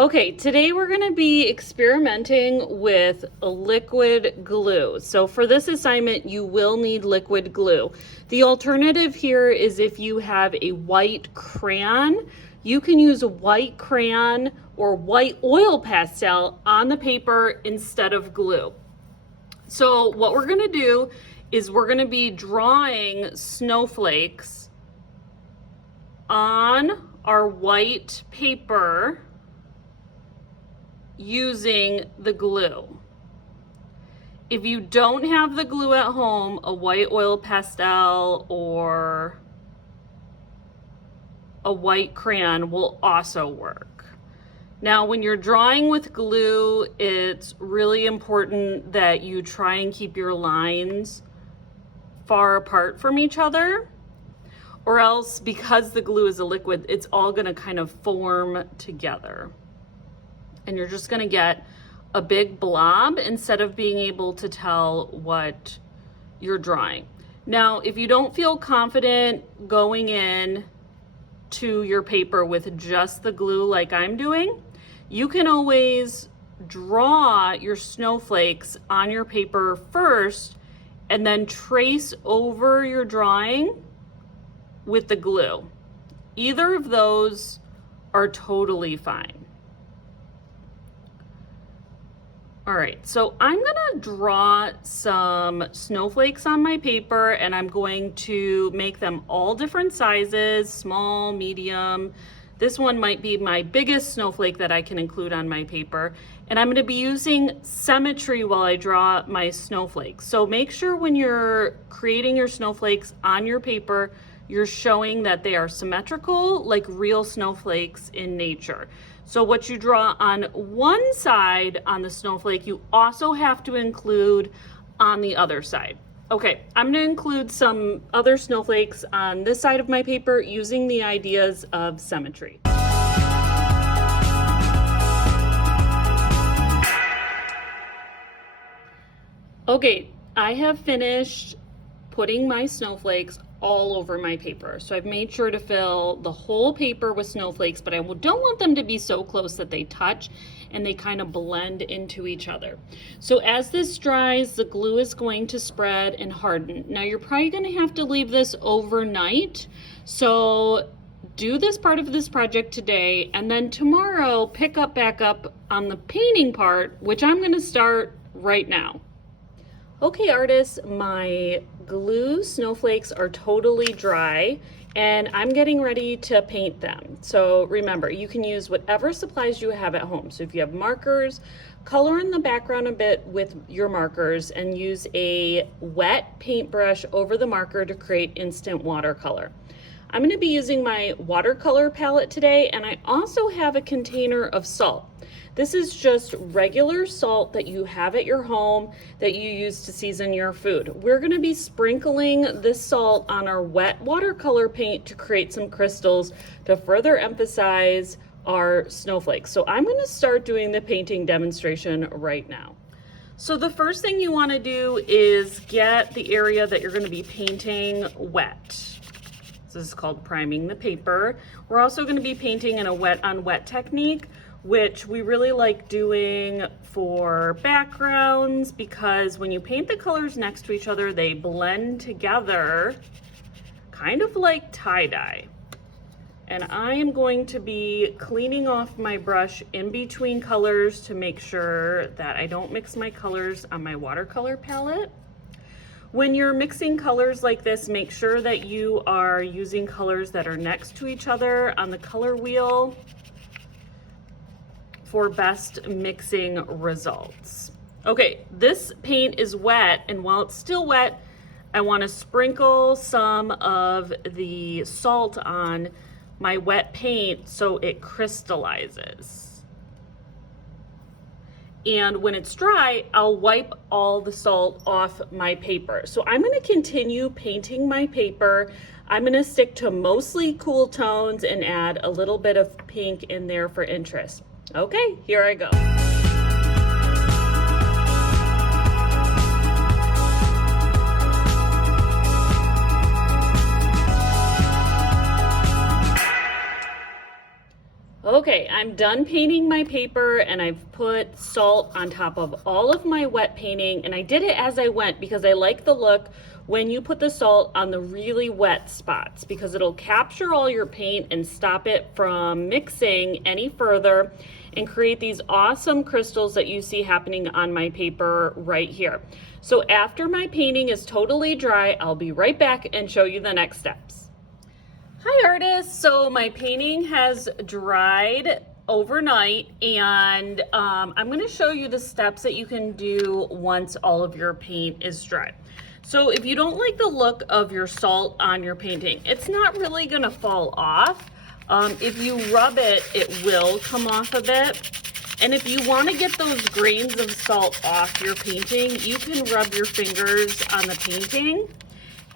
Okay, today we're going to be experimenting with liquid glue. So for this assignment, you will need liquid glue. The alternative here is if you have a white crayon, you can use a white crayon or white oil pastel on the paper instead of glue. So what we're going to do is we're going to be drawing snowflakes on our white paper using the glue. If you don't have the glue at home, a white oil pastel or a white crayon will also work. Now, when you're drawing with glue, it's really important that you try and keep your lines far apart from each other, or else because the glue is a liquid, it's all gonna kind of form together. And you're just gonna get a big blob instead of being able to tell what you're drawing. Now, if you don't feel confident going in to your paper with just the glue like I'm doing, you can always draw your snowflakes on your paper first and then trace over your drawing with the glue. Either of those are totally fine. All right, so I'm gonna draw some snowflakes on my paper and I'm going to make them all different sizes, small, medium. This one might be my biggest snowflake that I can include on my paper. And I'm gonna be using symmetry while I draw my snowflakes. So make sure when you're creating your snowflakes on your paper, you're showing that they are symmetrical, like real snowflakes in nature. So what you draw on one side on the snowflake, you also have to include on the other side. Okay, I'm gonna include some other snowflakes on this side of my paper using the ideas of symmetry. Okay, I have finished putting my snowflakes all over my paper. So I've made sure to fill the whole paper with snowflakes, but I don't want them to be so close that they touch and they kind of blend into each other. So as this dries, the glue is going to spread and harden. Now you're probably going to have to leave this overnight. So do this part of this project today, and then tomorrow pick back up on the painting part, which I'm going to start right now. Okay, artists, my glue snowflakes are totally dry and I'm getting ready to paint them. So remember, you can use whatever supplies you have at home. So if you have markers, color in the background a bit with your markers and use a wet paintbrush over the marker to create instant watercolor. I'm going to be using my watercolor palette today, and I also have a container of salt. This is just regular salt that you have at your home that you use to season your food. We're going to be sprinkling this salt on our wet watercolor paint to create some crystals to further emphasize our snowflakes. So I'm going to start doing the painting demonstration right now. So the first thing you want to do is get the area that you're going to be painting wet. This is called priming the paper. We're also going to be painting in a wet on wet technique, which we really like doing for backgrounds because when you paint the colors next to each other, they blend together kind of like tie-dye. And I am going to be cleaning off my brush in between colors to make sure that I don't mix my colors on my watercolor palette. When you're mixing colors like this, make sure that you are using colors that are next to each other on the color wheel for best mixing results. Okay, this paint is wet, and while it's still wet, I want to sprinkle some of the salt on my wet paint so it crystallizes. And when it's dry, I'll wipe all the salt off my paper. So I'm going to continue painting my paper. I'm going to stick to mostly cool tones and add a little bit of pink in there for interest. Okay, here I go. Okay, I'm done painting my paper and I've put salt on top of all of my wet painting, and I did it as I went because I like the look when you put the salt on the really wet spots because it'll capture all your paint and stop it from mixing any further and create these awesome crystals that you see happening on my paper right here. So after my painting is totally dry, I'll be right back and show you the next steps. Hi artists, so my painting has dried overnight and I'm going to show you the steps that you can do once all of your paint is dry. So if you don't like the look of your salt on your painting, it's not really going to fall off. If you rub it, it will come off a bit. And if you want to get those grains of salt off your painting, you can rub your fingers on the painting.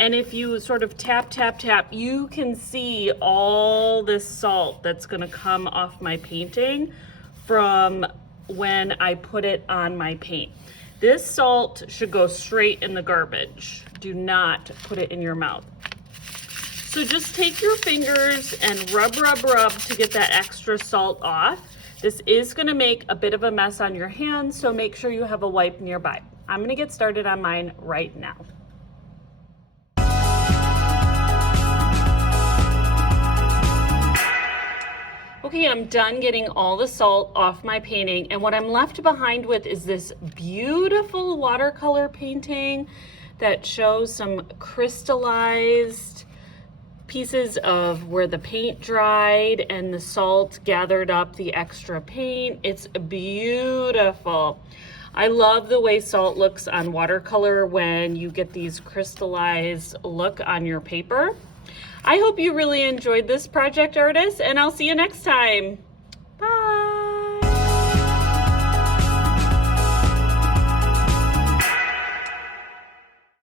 And if you sort of tap, tap, tap, you can see all this salt that's gonna come off my painting from when I put it on my paint. This salt should go straight in the garbage. Do not put it in your mouth. So just take your fingers and rub, rub, rub to get that extra salt off. This is gonna make a bit of a mess on your hands, so make sure you have a wipe nearby. I'm gonna get started on mine right now. Okay, I'm done getting all the salt off my painting, and what I'm left behind with is this beautiful watercolor painting that shows some crystallized pieces of where the paint dried and the salt gathered up the extra paint. It's beautiful. I love the way salt looks on watercolor when you get these crystallized look on your paper. I hope you really enjoyed this project, artists, and I'll see you next time.